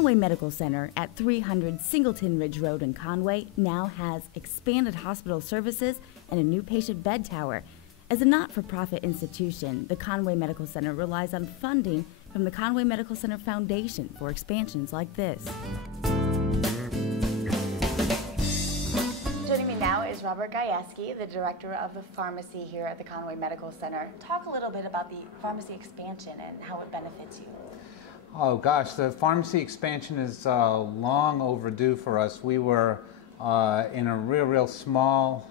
Conway Medical Center at 300 Singleton Ridge Road in Conway now has expanded hospital services and a new patient bed tower. As a not-for-profit institution, the Conway Medical Center relies on funding from the Conway Medical Center Foundation for expansions like this. Joining me now is Robert Gajewski, the director of the pharmacy here at the Conway Medical Center. Talk a little bit about the pharmacy expansion and how it benefits you. Oh gosh, the pharmacy expansion is long overdue for us. We were in a real small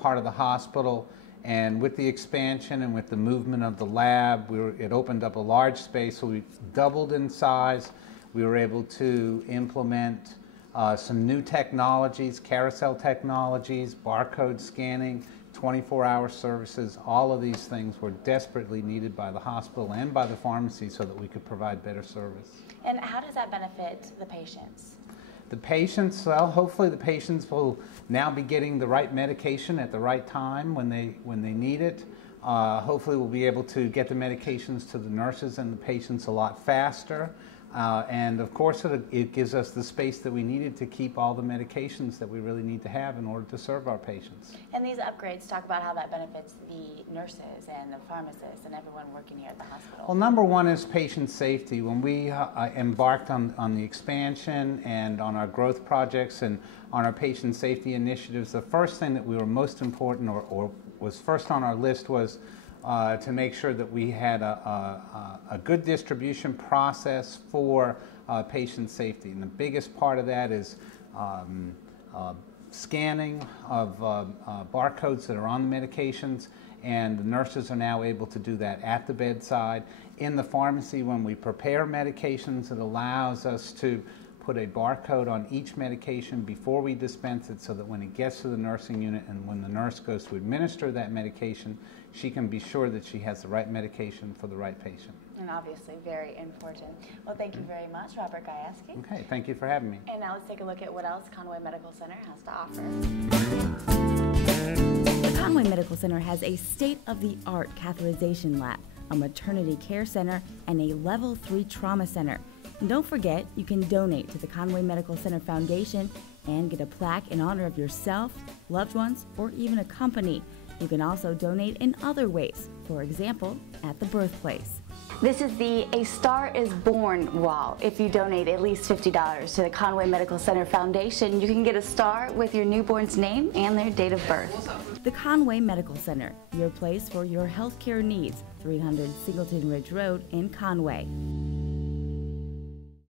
part of the hospital, and with the expansion and with the movement of the lab, it opened up a large space, so we doubled in size. We were able to implement some new technologies, carousel technologies, barcode scanning, 24-hour services. All of these things were desperately needed by the hospital and by the pharmacy so that we could provide better service. And how does that benefit the patients? The patients, well, hopefully the patients will now be getting the right medication at the right time when they need it. Hopefully we'll be able to get the medications to the nurses and the patients a lot faster. And of course it gives us the space that we needed to keep all the medications that we really need to have in order to serve our patients. And these upgrades, talk about how that benefits the nurses and the pharmacists and everyone working here at the hospital. Well, number one is patient safety. When we embarked on the expansion and on our growth projects and on our patient safety initiatives, the first thing that we were most important or was first on our list was to make sure that we had a good distribution process for patient safety. And the biggest part of that is scanning of barcodes that are on the medications, and the nurses are now able to do that at the bedside. In the pharmacy, when we prepare medications, it allows us to put a barcode on each medication before we dispense it so that when it gets to the nursing unit and when the nurse goes to administer that medication, she can be sure that she has the right medication for the right patient. And obviously very important. Well, thank you very much, Robert Gajewski. Okay, thank you for having me. And now let's take a look at what else Conway Medical Center has to offer. The Conway Medical Center has a state-of-the-art catheterization lab, a maternity care center, and a level 3 trauma center. And don't forget, you can donate to the Conway Medical Center Foundation and get a plaque in honor of yourself, loved ones, or even a company. You can also donate in other ways, for example, at the birthplace. This is the A Star is Born wall. If you donate at least $50 to the Conway Medical Center Foundation, you can get a star with your newborn's name and their date of birth. The Conway Medical Center, your place for your healthcare needs, 300 Singleton Ridge Road in Conway.